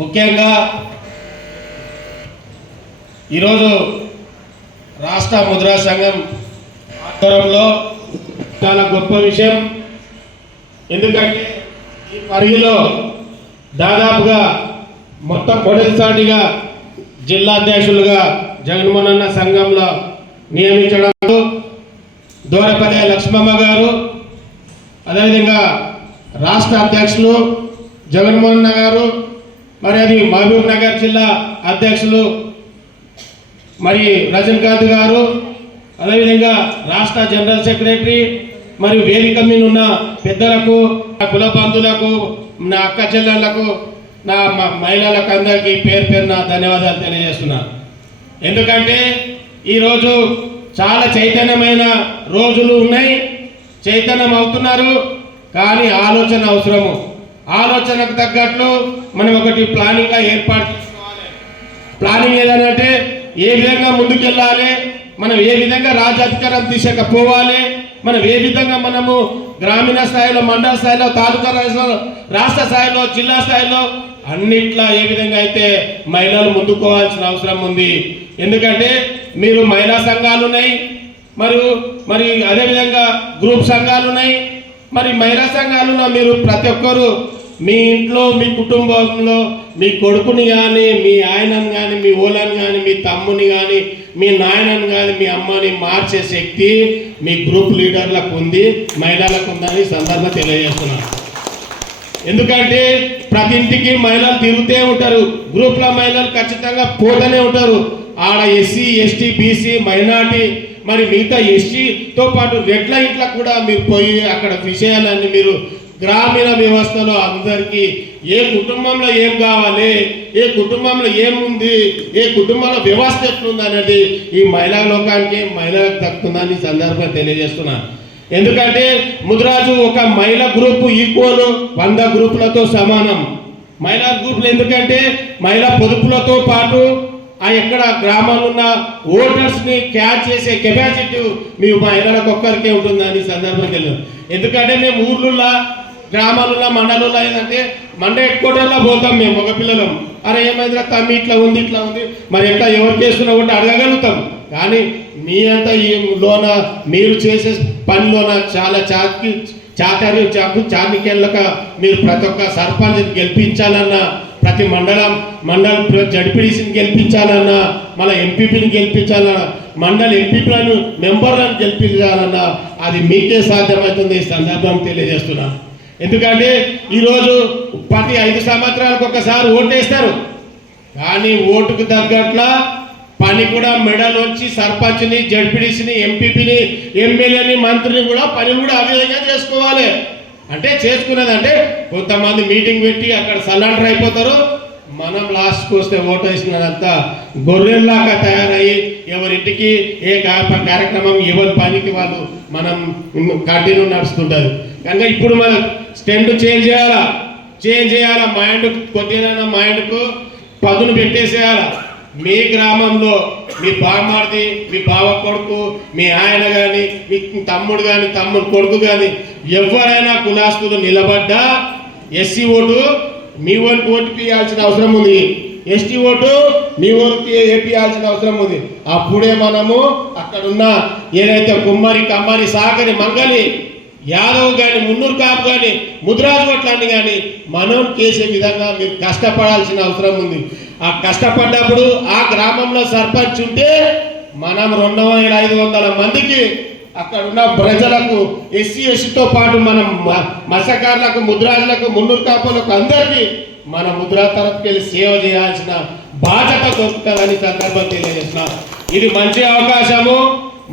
ముఖ్యంగా ఈరోజు రాష్ట్ర ముద్రా సంఘం ఆధ్వర్యంలో చాలా గొప్ప విషయం. ఎందుకంటే ఈ పరిధిలో దాదాపుగా మొత్తం మొదటిసారిగా జిల్లా అధ్యక్షులుగా జగన్మోహన్ అన్న సంఘంలో నియమించడం దూరపల్లి లక్ష్మమ్మ గారు, అదేవిధంగా రాష్ట్ర అధ్యక్షులు జగన్మోహన్ గారు, మరి అది మహబూబ్ నగర్ జిల్లా అధ్యక్షులు మరి రజనీకాంత్ గారు, అదేవిధంగా రాష్ట్ర జనరల్ సెక్రటరీ మరియు వేదిక మీద ఉన్న పెద్దలకు, నా కుల బంధువులకు, నా అక్క చెల్లెళ్లకు, నా మహిళలకు అందరికీ పేరు పేరున ధన్యవాదాలు తెలియజేస్తున్నాను. ఎందుకంటే ఈరోజు చాలా చైతన్యమైన రోజులు ఉన్నాయి, చైతన్యం అవుతున్నారు. కానీ ఆలోచన అవసరము. ఆలోచనకు తగ్గట్లు మనం ఒకటి ప్లానింగ్గా ఏర్పాటు చేసుకోవాలి. ప్లానింగ్ ఏదనంటే ఏ విధంగా ముందుకెళ్ళాలి, మనం ఏ విధంగా రాజ్యాధికారం తీసుకపోవాలి, మనం ఏ విధంగా మనము గ్రామీణ స్థాయిలో, మండల స్థాయిలో, తాలూకా స్థాయిలో, రాష్ట్ర స్థాయిలో, జిల్లా స్థాయిలో అన్నిట్లా ఏ విధంగా అయితే మహిళలు ముందుకోవాల్సిన అవసరం ఉంది. ఎందుకంటే మీరు మహిళా సంఘాలు ఉన్నాయి, మరి అదేవిధంగా గ్రూప్ సంఘాలు ఉన్నాయి. మరి మహిళా సంఘాలలో మీరు ప్రతి ఒక్కరు మీ ఇంట్లో, మీ కుటుంబంలో మీ కొడుకుని కానీ, మీ ఆయనని కానీ, మీ ఓలని కానీ, మీ తమ్ముని కానీ, మీ నాయనని కానీ, మీ అమ్మని మార్చే శక్తి మీ గ్రూప్ లీడర్లకు ఉంది, మహిళలకు ఉందని సందర్భంగా తెలియజేస్తున్నాను. ఎందుకంటే ప్రతి ఇంటికి మహిళలు తిరుగుతూ ఉంటారు, గ్రూప్ల మహిళలు ఖచ్చితంగా పోతూనే ఉంటారు. ఆడ ఎస్సీ, ఎస్టీ, బీసీ, మైనార్టీ, మరి మిగతా ఎస్టీతో పాటు రెడ్ల ఇంట్లో కూడా మీరు పోయి అక్కడ విషయాలన్నీ మీరు గ్రామీణ వ్యవస్థలో అందరికీ ఏ కుటుంబంలో ఏం కావాలి, ఏ కుటుంబంలో ఏముంది, ఏ కుటుంబంలో వ్యవస్థ ఎట్లుంది అనేది ఈ మహిళా లోకానికి, మహిళలకు దక్కుతుందని సందర్భంగా తెలియజేస్తున్నాను. ఎందుకంటే ముదిరాజు ఒక మహిళా గ్రూపు ఈక్వల్ 100 గ్రూపులతో సమానం. మహిళా గ్రూపులు ఎందుకంటే మహిళా పొదుపులతో పాటు ఎక్కడ గ్రామాల్లో ఉన్న ఓటర్స్ని క్యాచ్ చేసే కెపాసిటీ మీ మహిళలకు ఒక్కరికే ఉంటుందని సందర్భంగా తెలియదు. ఎందుకంటే మేము ఊర్లలో, గ్రామాలలో, మండలంలో ఏంటంటే మండ హెడ్ క్వార్టర్లో పోతాం మేము మగపిల్లలం. అరే ఏమైందిరా తమ్మి ఇట్లా ఉంది, ఇట్లా ఉంది, మరి ఎట్లా ఎవరికి వేస్తున్నా కూడా అడగగలుగుతాం. కానీ మీ అంతా ఈ లోన మీరు చేసే పనిలోన చాలా చానికేళ్ళక మీరు ప్రతి ఒక్క సర్పంచ్ని గెలిపించాలన్నా, ప్రతి మండల జడ్పీడీసీని గెలిపించాలన్నా, మళ్ళీ ఎంపీపీని గెలిపించాలన్నా, మండల ఎంపీలను మెంబర్లను గెలిపించాలన్నా అది మీకే సాధ్యమవుతుంది ఈ సందర్భం తెలియజేస్తున్నాను. ఎందుకంటే ఈరోజు ప్రతి 5 సంవత్సరాలకు ఒకసారి ఓటేస్తారు, కానీ ఓటుకు తగ్గట్ల పని కూడా మెడల్ వచ్చి సర్పంచ్ని, జడ్పీడీసీని, ఎంపీపీని, ఎమ్మెల్యేని, మంత్రిని కూడా పని కూడా ఆ విధంగా చేసుకోవాలి. అంటే చేసుకునేదంటే కొంతమంది మీటింగ్ పెట్టి అక్కడ సరెండర్ అయిపోతారు. మనం లాస్ట్కి వస్తే ఓటు వేసినంతా గొర్రెల్లాగా తయారయ్యి ఎవరింటికి ఏ కార్యక్రమం, ఎవరి పనికి వాళ్ళు మనం కంటిన్యూ నడుస్తుంటుంది. కనుక ఇప్పుడు మనం స్టెండ్ చేంజ్ చేయాలా, మైండ్ కొద్దిగా మైండ్కు పదును పెట్టేసేయాలి. మీ గ్రామంలో మీ బామ్మారిది, మీ బావ కొడుకు, మీ ఆయన కానీ, మీ తమ్ముడు కానీ, తమ్ముడు కొడుకు కానీ ఎవరైనా కులాస్తులు నిలబడ్డా ఎస్సీ ఓటు మీ ఓటుకి వేయాల్సిన అవసరం ఉంది, ఎస్టీ ఓటు మీ ఓటుకి వేయాల్సిన అవసరం ఉంది. అప్పుడే మనము అక్కడున్న ఏదైతే కుమ్మరి, కమ్మరి, సాకరి, మంగలి, యాదవ్ కానీ, మున్నూరు కాపు కానీ, ముద్రాజు ఓట్లన్నీ కానీ మనం చేసే విధంగా మీరు కష్టపడాల్సిన అవసరం ఉంది. ఆ కష్టపడ్డప్పుడు ఆ గ్రామంలో సర్పంచ్ ఉంటే మనం 2500 మందికి అక్కడ ఉన్న ప్రజలకు, ఎస్సీ ఎస్టీతో పాటు మనం మత్స్యకారులకు, ముద్రాజులకు, మున్నూరు కాపులకు అందరికీ మన ముద్రా తరఫుకి వెళ్ళి సేవ చేయాల్సిన బాధ్యత దొరుకుతుందని సందర్భం తెలియజేస్తున్నారు. ఇది మంచి అవకాశము.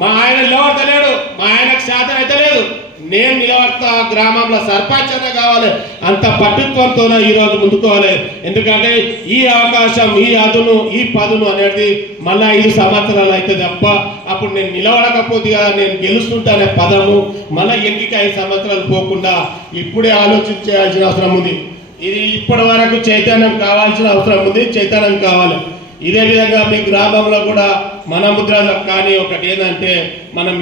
మా ఆయన నిలబడతలేడు, మా ఆయనకు శాతం అయితే లేదు, నేను నిలబడతా, గ్రామంలో సర్పంచ్ అనే కావాలి, అంత పట్టుత్వంతోనే ఈరోజు ముందుకోవాలి. ఎందుకంటే ఈ అవకాశం, ఈ అదును, ఈ పదును అనేది మళ్ళీ 5 సంవత్సరాలు అయితే తప్ప అప్పుడు నేను నిలబడకపోతే నేను గెలుస్తుంటానే పదము మళ్ళీ ఎన్నిక 5 సంవత్సరాలు పోకుండా ఇప్పుడే ఆలోచించాల్సిన అవసరం ఉంది. ఇది ఇప్పటి వరకు చైతన్యం కావాల్సిన అవసరం ఉంది, చైతన్యం కావాలి. ఇదే విధంగా మీ గ్రామంలో కూడా మన ముద్రాలకు కానీ ఒకటి ఏంటంటే మనం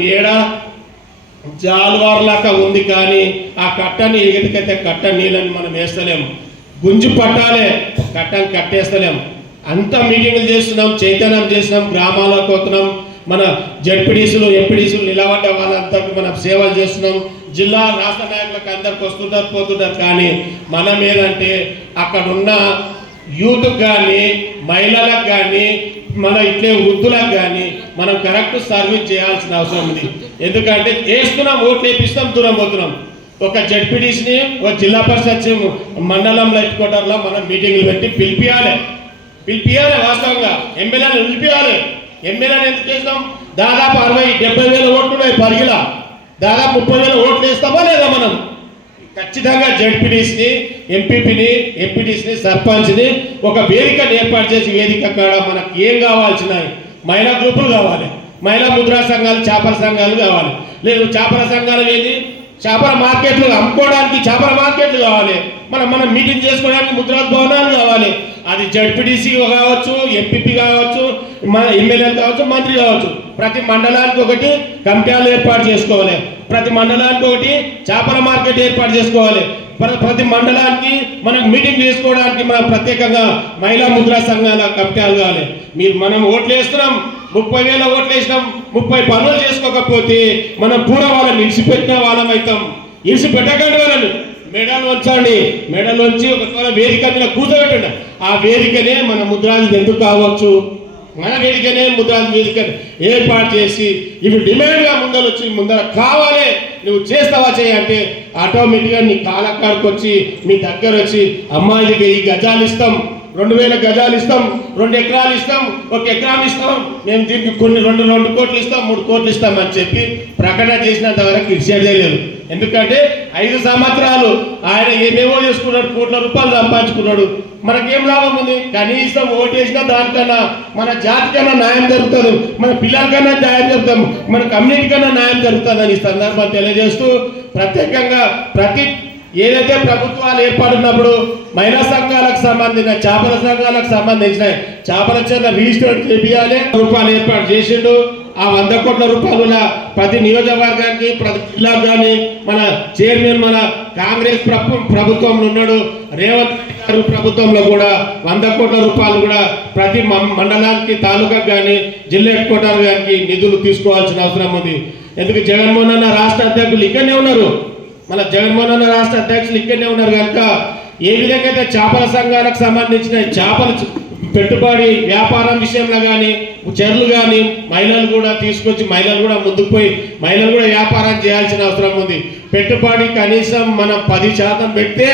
జాల్వార్ లాగా ఉంది, కానీ ఆ కట్టని ఎగిరికైతే కట్ట నీళ్ళని మనం వేస్తలేము. గుంజు పట్టాలి, కట్టని కట్టేస్తలేం. అంత మీటింగ్లు చేస్తున్నాం, చైతన్యం చేస్తున్నాం, గ్రామాలకు పోతున్నాం, మన జడ్పీడీసీలు ఎంపీడీసీలు నిలబడ్డ వాళ్ళందరికీ మనం సేవలు చేస్తున్నాం. జిల్లా రాష్ట్ర నాయకులకు అందరికి వస్తుంటారు పోతుంటారు. కానీ మనం ఏదంటే అక్కడున్న యూత్కి కానీ మహిళలకు కానీ మన ఇట్లే వృద్ధులకు కానీ మనం కరెక్ట్ సర్వీస్ చేయాల్సిన అవసరం ఉంది. ఎందుకంటే వేస్తున్నాం, ఓట్లు వేపిస్తాం, దూరం పోతున్నాం. ఒక జడ్పీడీసీని ఒక జిల్లా పరిషత్ మండలంలో హెడ్క్వార్టర్లో మనం మీటింగ్లు పెట్టి పిలిపియాలి వాస్తవంగా ఎమ్మెల్యేని పిలిపియాలి. ఎమ్మెల్యేని ఎందుకు చేస్తాం? దాదాపు 60-70 వేల ఓట్లు ఉన్నాయి పరిగిలా. దాదాపు 30 వేల ఓట్లు వేస్తామా లేదా మనం? ఖచ్చితంగా జడ్పీడీసీని, ఎంపీడీసీని, సర్పంచ్ని ఒక వేదికను ఏర్పాటు చేసి వేదిక కాడ మనకు ఏం కావాల్సిన మహిళా గ్రూపులు కావాలి, మహిళా ముద్రా సంఘాలు, చేపల సంఘాలు కావాలి. లేదు చేపల సంఘాలు ఏంది, చేపల మార్కెట్లు అమ్ముకోవడానికి చేపల మార్కెట్లు కావాలి, మనం మీటింగ్ చేసుకోవడానికి ముద్రా భవనాలు కావాలి. అది జడ్పీడీసీ కావచ్చు, ఎంపీపీ కావచ్చు, మన ఎమ్మెల్యేలు కావచ్చు, మంత్రి కావచ్చు. ప్రతి మండలానికి ఒకటి కమిటీలు ఏర్పాటు చేసుకోవాలి, ప్రతి మండలానికి ఒకటి చేపల మార్కెట్ ఏర్పాటు చేసుకోవాలి, ప్రతి మండలానికి మనకు మీటింగ్ చేసుకోవడానికి మనం ప్రత్యేకంగా మహిళా ముద్రా సంఘాల కమిటీలు కావాలి. మనం ఓట్లు వేస్తున్నాం, 30 వేల ఓట్లు వేసినాం, 30 పనులు చేసుకోకపోతే మనం కూడా వాళ్ళని ఇడిచిపెట్టిన వాళ్ళం అవుతాం. ఇడిచిపెట్టకండి, వాళ్ళని మెడలు వచ్చండి, మెడలు వచ్చి ఒక వేదిక మీద కూర్చోబెట్టండి. ఆ వేదికనే మన ముద్రాలు ఎందుకు కావచ్చు, మన వేదికనే ముద్రాలు వేదిక ఏర్పాటు చేసి ఇవి డిమాండ్గా ముందర కావాలి, నువ్వు చేస్తావా చేయంటే ఆటోమేటిక్గా నీ కాలకాడికి వచ్చి మీ దగ్గర వచ్చి అమ్మాయిలకి ఈ గజాలు ఇస్తాం, 2000 గజాలు ఇస్తాం, 2 ఎకరాలు ఇస్తాం, 1 ఎకరం ఇస్తాం, మేము దీనికి కొన్ని 2 కోట్లు ఇస్తాం, 3 కోట్లు ఇస్తాం అని చెప్పి ప్రకటన చేసినంత వరకు ఇచ్చేదే లేదు. ఎందుకంటే 5 సంవత్సరాలు ఆయన ఏమేమో చేసుకున్నాడు, కోట్ల రూపాయలు సంపాదించుకున్నాడు. మనకేం లాభం ఉంది? కనీసం ఓటేసినా దానికన్నా మన జాతి కన్నా న్యాయం జరుగుతుంది, మన పిల్లలకన్నా న్యాయం జరుగుతాం, మన కమ్యూనిటీ కన్నా న్యాయం జరుగుతుందని ఈ సందర్భం తెలియజేస్తూ ప్రత్యేకంగా ఏదైతే ప్రభుత్వాలు ఏర్పడినప్పుడు మహిళా సంఘాలకు సంబంధించిన చేపల సంఘాలకు సంబంధించిన చేపల చెర్ల రిజిస్టర్ చేయాలి రూపాయలు ఏర్పాటు చేసిండు. ఆ 100 కోట్ల రూపాయల ప్రతి నియోజకవర్గానికి, ప్రతి జిల్లాకు కానీ మన చైర్మన్ మన కాంగ్రెస్ ప్రభుత్వంలో ఉన్నాడు, రేవంత్ రెడ్డి గారు ప్రభుత్వంలో కూడా 100 కోట్ల రూపాయలు కూడా ప్రతి మండలానికి, తాలూకాకు కానీ, జిల్లా హెడ్ క్వార్టర్ గారికి నిధులు తీసుకోవాల్సిన అవసరం ఉంది. ఎందుకు జగన్మోహన్ అన్న రాష్ట్ర అధ్యక్షులు ఇక్కడనే ఉన్నారు, మన జగన్మోహన్ అన్న రాష్ట్ర అధ్యక్షులు ఇక్కడనే ఉన్నారు కనుక ఏ విధంగా అయితే చేపల సంఘాలకు సంబంధించిన చేపల పెట్టుబడి వ్యాపారం విషయంలో కానీ, చెర్లు కానీ మహిళలు కూడా తీసుకొచ్చి మహిళలు కూడా ముందుకు పోయి మహిళలు కూడా వ్యాపారం చేయాల్సిన అవసరం ఉంది. పెట్టుబడి కనీసం మనం 10% పెడితే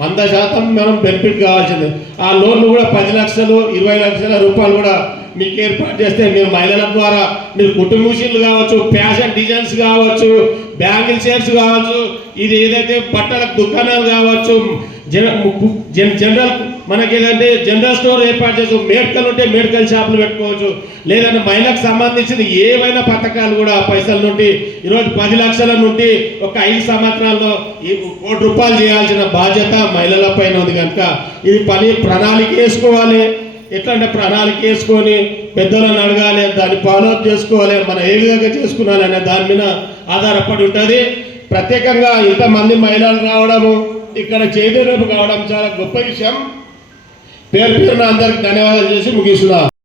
100% మనం బెనిఫిట్ కావాల్సింది. ఆ లోన్లు కూడా 10 లక్షలు 20 లక్షల రూపాయలు కూడా మీకు ఏర్పాటు చేస్తే మీరు మహిళల ద్వారా మీరు కుటుంబీషన్లు కావచ్చు, ఫ్యాషన్ డిజైన్స్ కావచ్చు, బ్యాంగిల్ షేర్స్ కావచ్చు, ఇది ఏదైతే బట్టల దుకాణాలు కావచ్చు, జనరల్ మనకి ఏదంటే జనరల్ స్టోర్ ఏర్పాటు చేసి మెడికల్ ఉంటే మెడికల్ షాపులు పెట్టుకోవచ్చు. లేదంటే మహిళలకు సంబంధించిన ఏవైనా పథకాలు కూడా పైసల నుండి ఈరోజు 10 లక్షల నుండి ఒక 5 సంవత్సరాల్లో 1 కోటి రూపాయలు చేయాల్సిన బాధ్యత మహిళల పైన ఉంది కనుక ఇది ప్రణాళిక వేసుకోవాలి. ఎట్లా అంటే ప్రణాళిక వేసుకొని పెద్దలను అడగాలి, దాన్ని ఫాలోఅప్ చేసుకోవాలి, మనం ఏ విధంగా చేసుకున్నాలి అనే దాని మీద ఆధారపడి ఉంటుంది. ప్రత్యేకంగా ఇంతమంది మహిళలు రావడము, ఇక్కడ చైతన్యం కావడం చాలా గొప్ప విషయం. పేరు అందరికి ధన్యవాదాలు చేసి ముగిస్తున్నా.